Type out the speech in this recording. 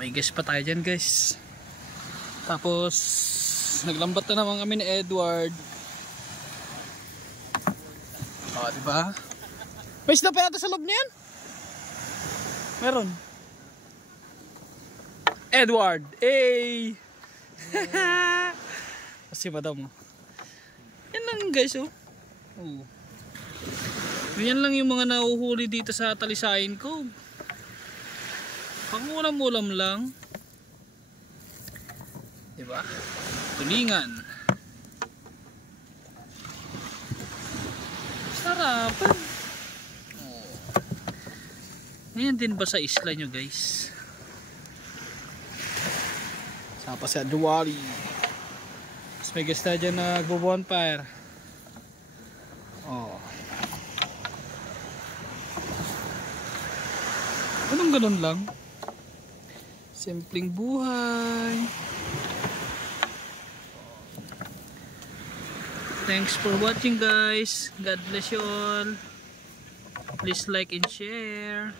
may guest pa tayo dyan guys. Tapos naglambat na naman kami ni Edward. Diba? May isda pa yata sa loob niyan? Meron. Edward! Hey! Kasi madam mo. Yan lang guys oh. Yan lang yung mga nahuhuli dito sa Talisayin ko. Pangulam-ulam lang. Diba? Tulingan. Sarap. Ngayon din ba sa isla nyo guys? Sapa sa Duwali. Mas may guest na dyan na bonfire. Anong ganun lang? Simpleng buhay. Thanks for watching guys. God bless you all. Please like and share.